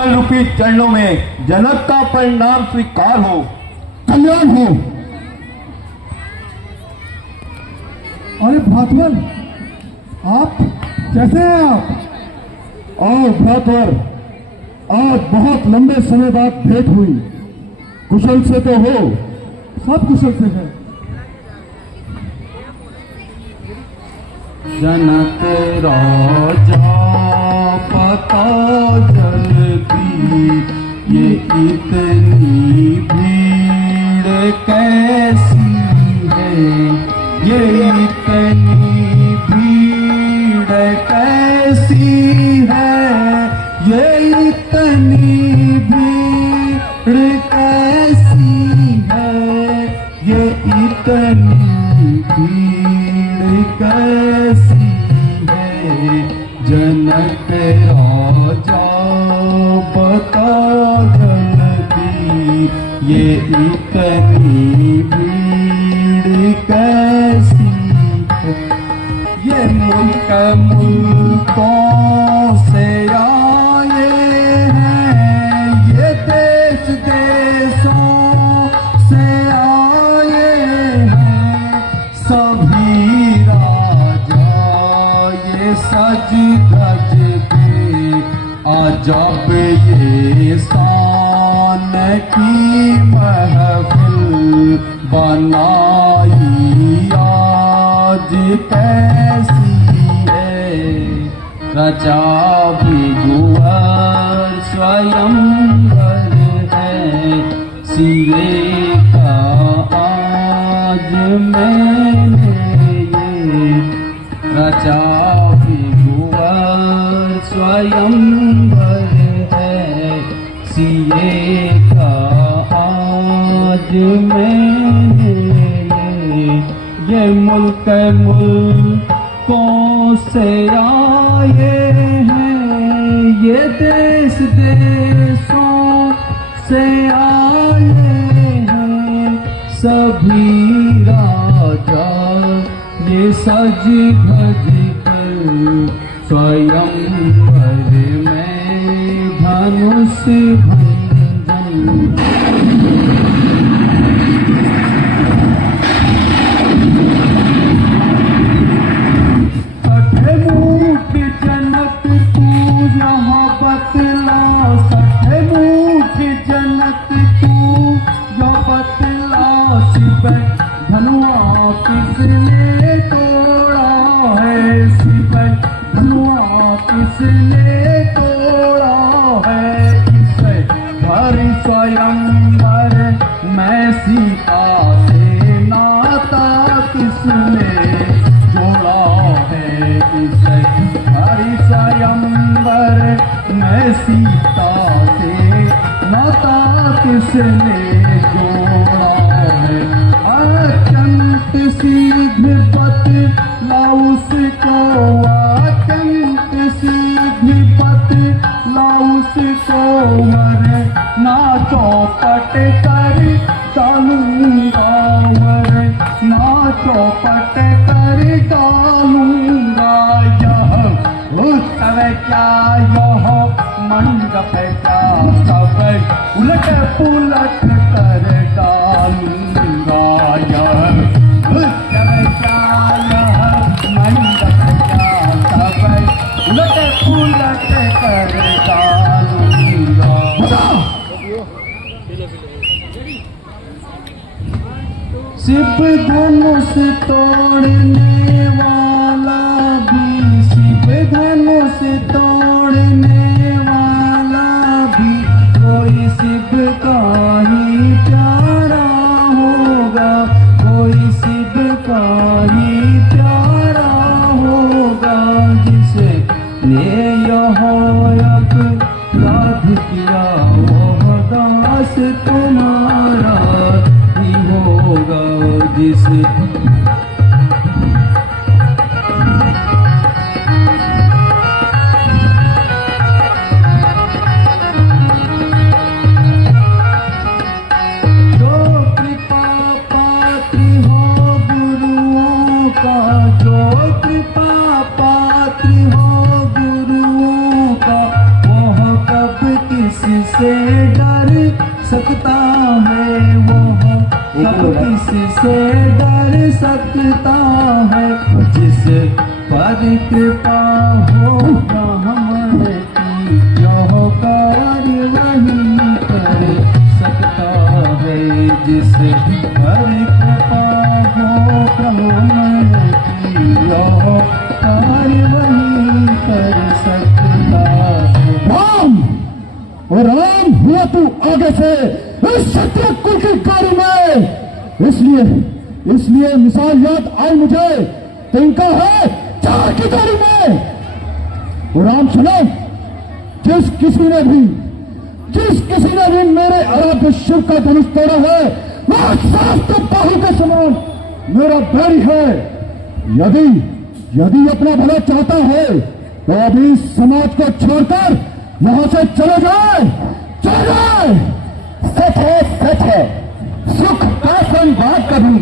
कमल रूपी चरणों में जनक का परिणाम स्वीकार हो, कल्याण हो। अरे भ्रातवर, आप कैसे हैं आप? और भ्रातवर, आज बहुत लंबे समय बाद भेंट हुई, कुशल से तो हो? सब कुशल से है। जनक राजा पता जल्दी, ये इतनी भीड़ कैसी है, ये इतनी भीड़ कैसी है, ये इतनी भीड़ कैसी है, ये इतनी भीड़ कैसी है। जनक राजा बता जल्दी, ये इतनी भीड़ कैसी है। ये मुल्कों से आए हैं, ये देश देशों से आए हैं, सभी राजा ये सज धज के अजब ये शान की महफिल बनाई आज कैसी है। रचा भृगुवर स्वयंवर है, सिए का आज मैंने ये रचा भृगुवर स्वयंवर है, सिए का आज मैंने ये मुल्कों से आए हैं, ये देश देशों से आए हैं, सभी राजा ये सज धज कर स्वयंवर में धनुष भंजन। धनुआ किसने तोड़ा है, सिपह धनुआ किसने तोड़ा है, इसे भरी स्वयंवर मैं सीता से नाता किसने जोड़ा है, इसे भरी स्वयंवर मैं सीता से नाता किसने जोड़ा है। अत्यंत शीघ्र बतलाउस को, अत्यंत शीघ्र बतलाउस को, मरे ना चौपट कर डालूंगा, मरे ना चौपट कर डालूंगा। यह उत्सव क्या, यह मंडप क्या, सब उलट पुलट कर डालूंगा। यह उत्सव क्या, यह मंडप क्या, सब उलट पुलट कर डालूंगा। शिव धनुष तोड़ने वाला भी, शिव धनुष तोड़ने वाला भी, कोई शिव का ही प्यारा होगा, कोई शिव का ही प्यारा होगा, जिसे ने यह अपराध किया वह दास तुम्हारा ही होगा, जिसे किससे डर सकता है वो, सब किससे डर सकता है, जिस पर कृपा हो ब्राह्मण की यह कार्य वही कर सकता है, जिस पर कृपा हो ब्राह्मण की यह कार्य वही कर सकता है। राम और राम हुआ तू आगे से इस क्षत्रिय कुल की गाड़ी में, इसलिए मिसाल याद आई मुझे, तिनका है चार की गाड़ी में। और राम सुनो, जिस किसी ने भी मेरे आराध्य शिव का धनुष तोड़ा है, वह शास्त्र बाहु के समान मेरा बैरी है। यदि अपना भला चाहता है तो अभी समाज को छोड़कर यहां से चले जाए। सच है, सुख का कोई बात कभी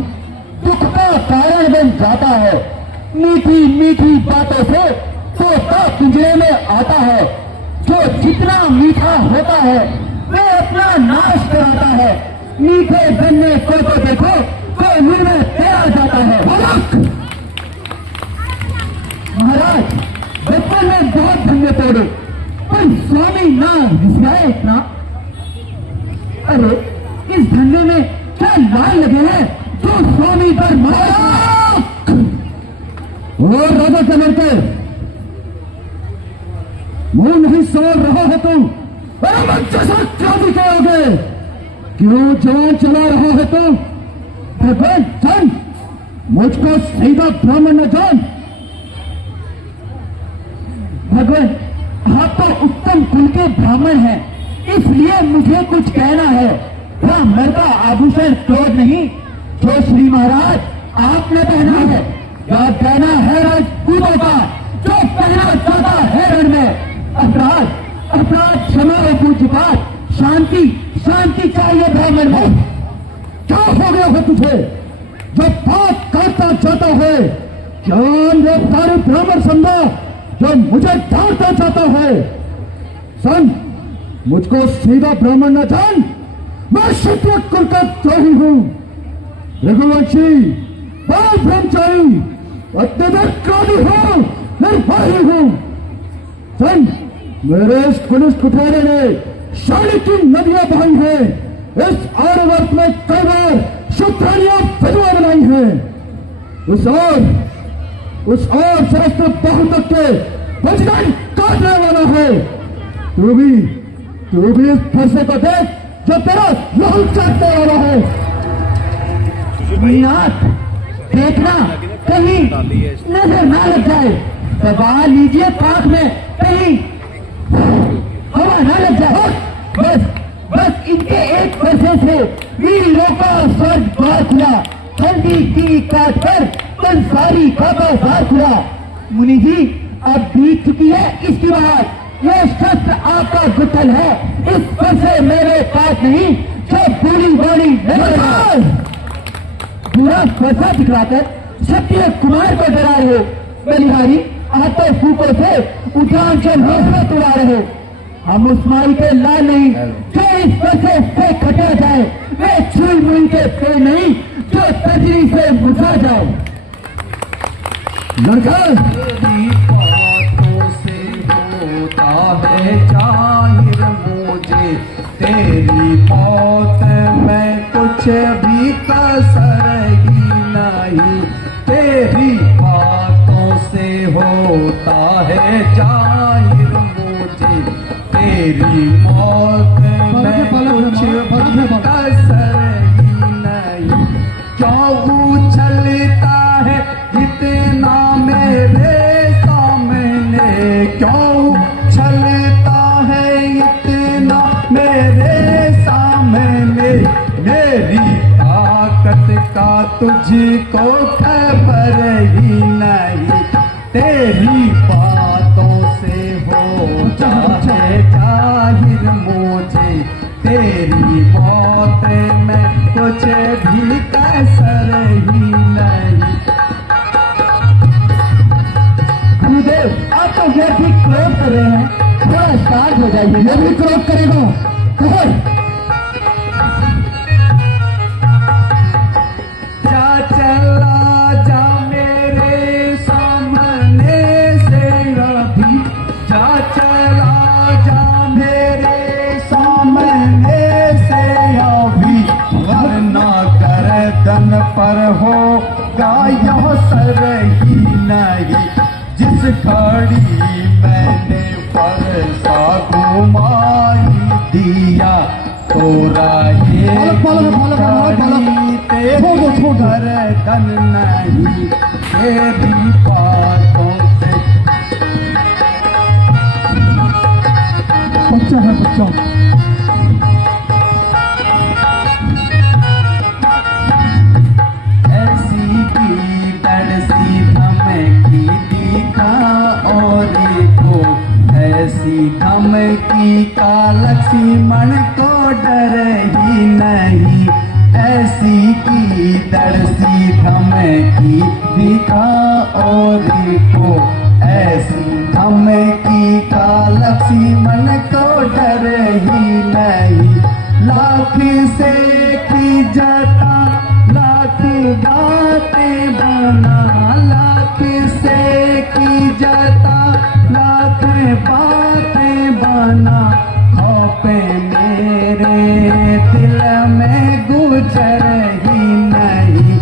दुख का कारण बन जाता है। मीठी मीठी बातों से तोता पिंजरे में आता है, जो जितना मीठा होता है वह अपना नाश कराता है। मीठे बनने को तो देखो तो मुंह में तेरा जाता है। महाराज, बचपन में बहुत धन्य तोड़े, पर स्वामी ना घिसाए इतना। अरे इस धंधे में क्या लाल लगे हैं जो स्वामी पर मारा। और राजा के लड़के, मुंह नहीं सोल रहा है तू, क्या दिखाओगे? क्यों जवान चला रहा है तू? भगवान जान, मुझको सीधा ब्राह्मण न जान। भगवान, आप तो उत्तम कुल के ब्राह्मण हैं, इसलिए मुझे कुछ कहना है। ब्राह्मण का आभूषण क्रोध नहीं, जो श्री महाराज आपने पहना है, या कहना है राजपूतों का जो पहना जाता है रण में। अपराध क्षमा और पूज्यपात, शांति चाहिए ब्राह्मण में। क्या हो गया है तुझे जो बात करता जाता है? जान ये सारे ब्राह्मण समझा जो मुझे जानता चाहता है। सन, मुझको सीधा ब्राह्मण न जान, मैं क्षत्रिय कुल का द्रोही हूं, रघुवंशी, बड़ा ब्रह्मचारी, अत्यधिक क्रोधी हूं, निर्भय हूं। सन, मेरे इस पुलिस कुठारे ने शाली की नदियां बहाई हैं। इस आर्यवर्त में कई बार शुद्धानियां विधवा बनाई हैं। उस और सहस्त्र बाहु तक के वजन काटने वाला है। तू भी इस फरसे को देख जो तेरा लहू चाटने वाला है। मीनाथ, देखना कहीं नजर ना लग जाए, दबा लीजिए पाक में, कहीं हवा ना लग जाए। बस इनके एक फरसे से वीरों का स्वर्ग द्वार खुला, हल्दी की काट पर कंसारी का बाजार खुला। मुनि जी, अब बीत चुकी है इसकी बात, ये शस्त्र आपका गुत्थल है, इस पर से मेरे पास नहीं, जो पूरी बॉडी पूरा फरसा दिखलाकर क्षत्रिय कुमार को डरा रहे। बलिहारी, आप तो फूकों से उठान के हौसला तुड़ा रहे। हम उस माई के लाल नहीं जो इस फरसे से खटा जाए, वे छुई मुई के पे नहीं जो तजरी से बुझा जाए। लड़का, तेरी बातों से होता है जाहिर मुझे, तेरी मौत में कुछ भी कसर ही नहीं। तेरी बातों से होता है जाहिर मुझे, तेरी मौत में कुछ भी कसर ही नहीं। क्यों उछलता है इतना मेरे सामने, क्यों उछलता है इतना मेरे सामने। मेरी ताकत का तुझको खबर ही नहीं, तेरी बातों से होता है जाहिर मुझे, तेरी मौत में कुछ भी कसर ही नहीं। गुरुदेव, आप तो ये भी क्रोध कर रहे हैं, थोड़ा शांत हो जाइए। ये भी क्रोध करेगा गुरमोहर जा चला जा मेरे सामने से अभी, जा चला जा मेरे सामने से अभी, वरना गर्दन पर होगा यह सर ही नहीं। जिस घड़ी मैंने फरसा घुमाई दिया तोरा ये गर्दन नहीं तेरी बातों से। बच्चा है बच्चा। ऐसी की तड़सी धमकी दिखा और को, ऐसी धमकी का लक्ष्मण को डर ही नहीं। ऐसी की तड़सी धमकी दिखा और को, ऐसी धमकी का लक्ष्मण को डर ही नहीं। लाख से की जाता लाख बातें बना, लाख से की जाता लाख बातें बना, खौफे मेरे दिल में गुजर ही नहीं।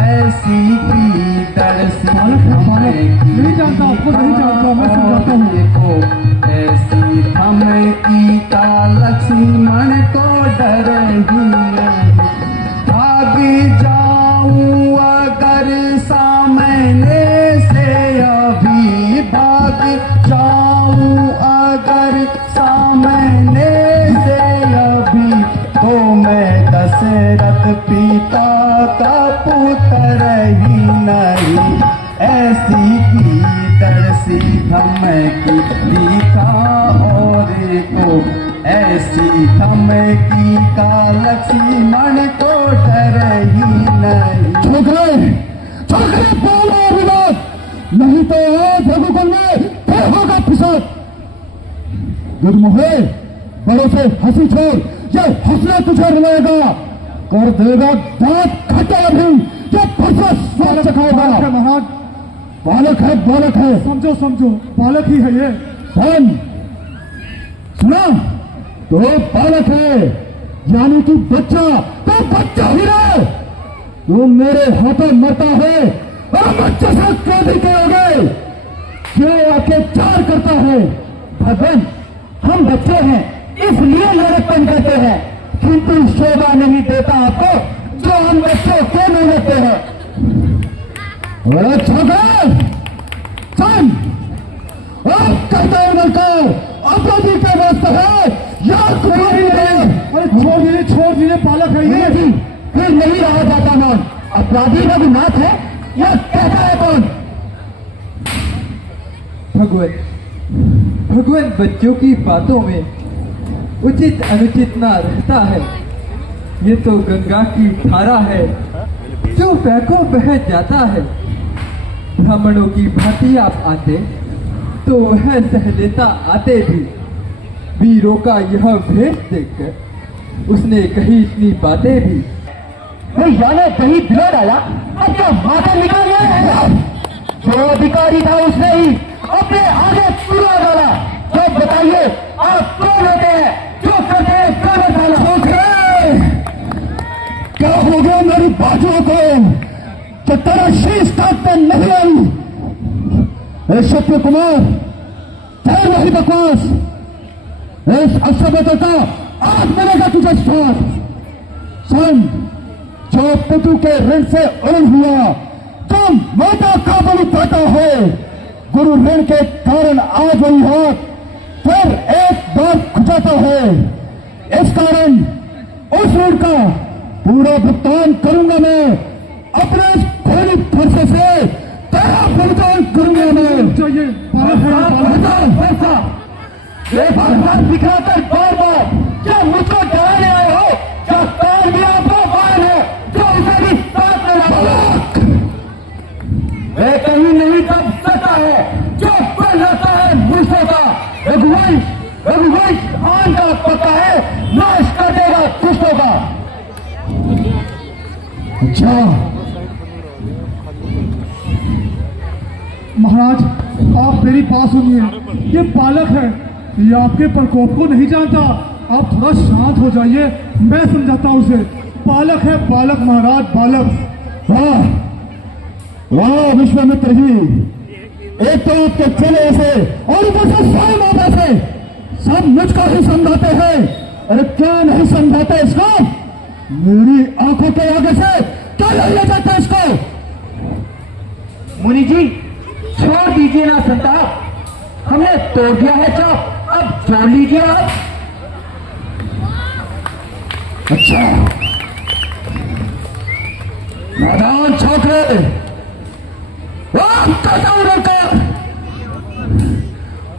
ऐसी की तरसी नहीं जानता, आपको नहीं जानता, मैं समझाता हूँ। ऐसी धमकी का लक्ष्मण को डर ही नहीं। भाग जाऊं अगर सामने से अभी, भाग जाऊं अगर सामने से अभी, तो मैं दशरथ पिता का पुत्र ही नहीं। ऐसी की तरसी धमकी दिखा और को, ऐसी धमकी का लक्ष्मण को डर ही नहीं। छोकरे बोलो विनोद, नहीं तो आज रघुकुल में फिर होगा फिसद। गुरमोहर बड़ों से हंसी छोड़, ये हंसना तुझे रुलाएगा, कर देगा दांत खट्टा भी, ये फंसा स्वाद चखाएगा। महाराज बालक है, समझो समझो, बालक ही है ये। सुना, तो बालक है, यानी तू बच्चा, तो बच्चा ही रहे। तू मेरे हाथों मरता है और बच्चे से क्रोधी करोगे, क्यों आके चार करता है। भगवान, हम बच्चे हैं इसलिए लड़कपन करते हैं, किंतु शोभा नहीं देता आपको जो हम बच्चों को नहीं देते हैं। अरे छोटे सन, अब कर्तव्य कर, अपराधी का रास्ता है या तुम्हारी नहीं। अरे छोड़ दीजिए बालक है ये। फिर नहीं रहा जाता मन, अपराधी रघुनाथ है या कहता है कौन? भगवान बच्चों की बातों में उचित अनुचित ना रहता है। ये तो गंगा की धारा है जो पैकों बह जाता है। ब्राह्मणों की भांति आप आते तो वह सह लेता आते भी। वीरों का यह भेष देखकर उसने कही इतनी बातें भी। याने दही दिला डाला, अब क्या माथा निकाल गया? जो अधिकारी था उसने ही अपने आगे चूल्हा डाला। तो बताइए आप कौन होते हैं जो करते हैं क्यों डाला? क्या हो गया मेरी बाजुओं को कि तेरा शीश काटते नहीं आई? सत्य कुमार, तेरे नहीं बकवास, इस असभ्यता का आज मिलेगा तुझे स्वाद। सन जो पितु के ऋण से उड़ हुआ, तुम मोटा काबुल पाता है। गुरु ऋण के कारण आज वही हाथ फिर एक बार खुजाता है। इस कारण उस ऋण का पूरा भुगतान करूंगा मैं। अपने इस भोली फरसे से तेरा भुगतान करूंगा मैं। चाहिए बार दिखाकर बार बार क्या मुझको डराने आए हो? क्या कार भी आपको बाहर है जो उसे भी साथ में बालक? वे कहीं नहीं तब सता है जो बन रहता है मूसों का। रघुवंश आन का पता है नाश कर देगा दुष्टों का। अच्छा महाराज, आप मेरी बात सुनिए। ये बालक है, ये आपके प्रकोप को नहीं जानता। आप थोड़ा शांत हो जाइए, मैं समझाता हूँ उसे। बालक है, बालक महाराज, बालक। वाह वाह विश्वामित्र जी, एक तो आपके चले ऐसे और ऊपर से स्वयं आप ऐसे, सब मुझको ही समझाते हैं। अरे क्या नहीं समझाते इसको? मेरी आंखों के आगे से क्या नहीं ले जाता इसको? मुनि जी छोड़ दीजिए ना संताप, हमने तोड़ दिया है चौक, अब जोड़ लीजिए आप। अच्छा नादान छोकरे,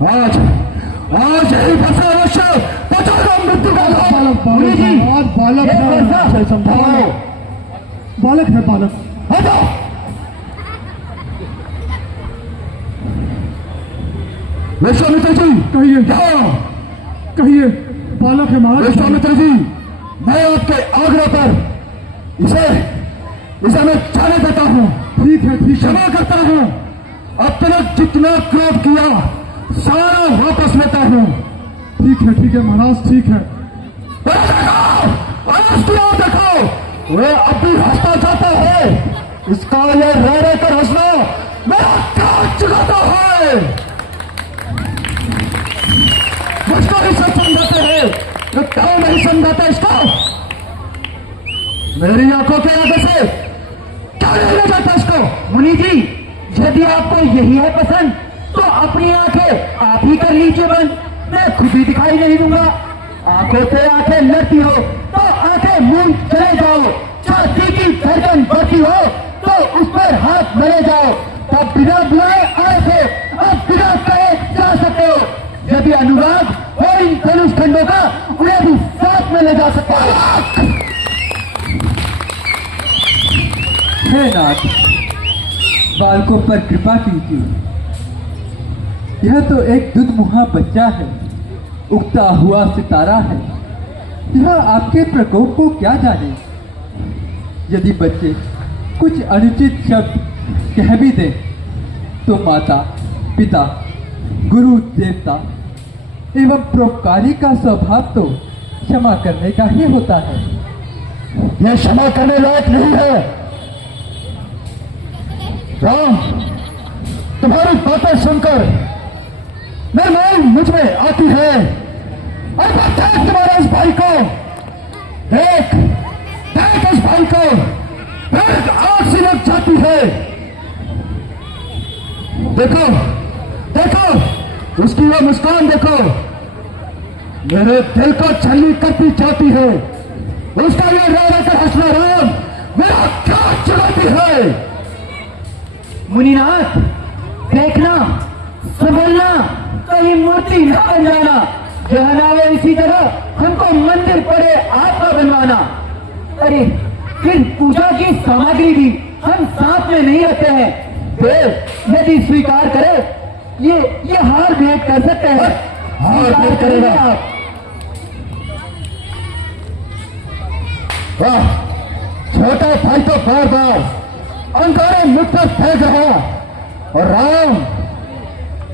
आज आज यही फंसा अवश्य बचाओ मृत्यु का बालक। मुनि जी, बालक एक वर्षा समझाओ, बालक है बालक। हटो विश्वामित्र जी, कहिए क्या कहिए? बालक है महाराज। विश्वामित्र जी, मैं आपके आग्रह पर इसे मैं जाने देता हूँ। ठीक है, ठीक, क्षमा करता हूँ। अब तक जितना क्रोध किया सारा वापस लेता हूँ। ठीक है महाराज, ठीक है। देखो वे अब भी हंसता जाता है, इसका ये रह कर हंसना मेरा क्या चुकाता है। मुझको ही सब समझाते हैं, तो क्यों नहीं समझाते इसको? मेरी आंखों के आगे से क्या नहीं ले जाता इसको? मुनि जी यदि आपको यही है पसंद तो अपनी आंखें आप ही कर लीजिए बंद, मैं खुद ही दिखाई नहीं दूंगा। आंखों से आंखें लड़ती हो तो आंखें मूंद चले जाओ, छाती की धड़कन बढ़ती हो तो उस पर हाथ मरे जाओ, तब बिना बुलाए आए थे, अब बिना कहे जा सकते हो। यदि अनुराग हो इन धनुष खंडों का, उन्हें भी साथ में ले जा सकते हो। हे नाथ, बालकों पर कृपा कीजिए। यह तो एक दुधमुहा बच्चा है, उगता हुआ सितारा है। यह आपके प्रकोप को क्या जाने? यदि बच्चे कुछ अनुचित शब्द कह भी दें तो माता पिता गुरु देवता एवं परोपकारी का स्वभाव तो क्षमा करने का ही होता है। यह क्षमा करने लायक नहीं है। राम, तुम्हारी बातें सुनकर निर्मल मुझ में आती है। और देख तुम्हारे इस भाई को, देख इस भाई को, फिर आग सी लग जाती है। देखो उसकी वो मुस्कान देखो, मेरे दिल को छलनी करती जाती है। उसका ये रह कर हंसना राम मेरा क्या चुराती है। मुनिनाथ देखना संभलना, कहीं मूर्ति न बन जाना, जहाँ आवे इसी तरह हमको मंदिर पड़े आपका बनवाना। अरे फिर पूजा की सामग्री भी हम साथ में नहीं रखते हैं, फिर यदि स्वीकार करे ये हार भेंट कर सकते हैं। हार भेंट करेगा आप? वाह, छोटा भाई तो बार बार अंगारे मुझ पर फेंक रहा, और राम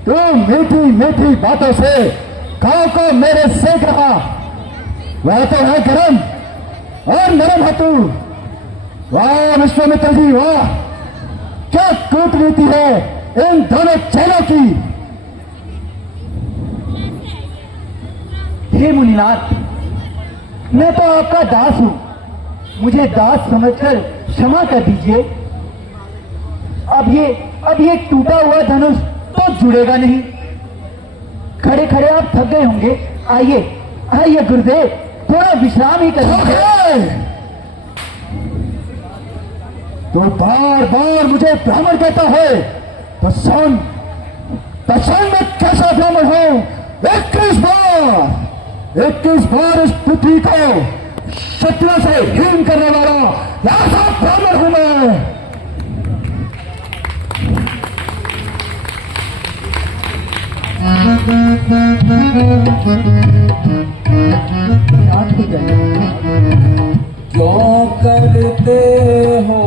तू मीठी मीठी बातों से गांव को मेरे सेक रहा। वह तो है गरम और नरम है तू। वाह विश्वामित्र जी, वाह क्या कूटनीति है इन दोनों चेलों की। हे मुनिनाथ, मैं तो आपका दास हूं, मुझे दास समझकर क्षमा कर दीजिए। अब ये टूटा हुआ धनुष तो जुड़ेगा नहीं। खड़े खड़े आप थक गए होंगे, आइए गुरुदेव, थोड़ा विश्राम ही करिए। तो बार बार मुझे ब्राह्मण कहता है, तो सुन मैं कैसा ब्राह्मण हूं। 21 बार इस पृथ्वी को शत्रुओं से हीन करने वाला ऐसा ब्राह्मण हूं मैं। हो जाएगा। क्यों करते हो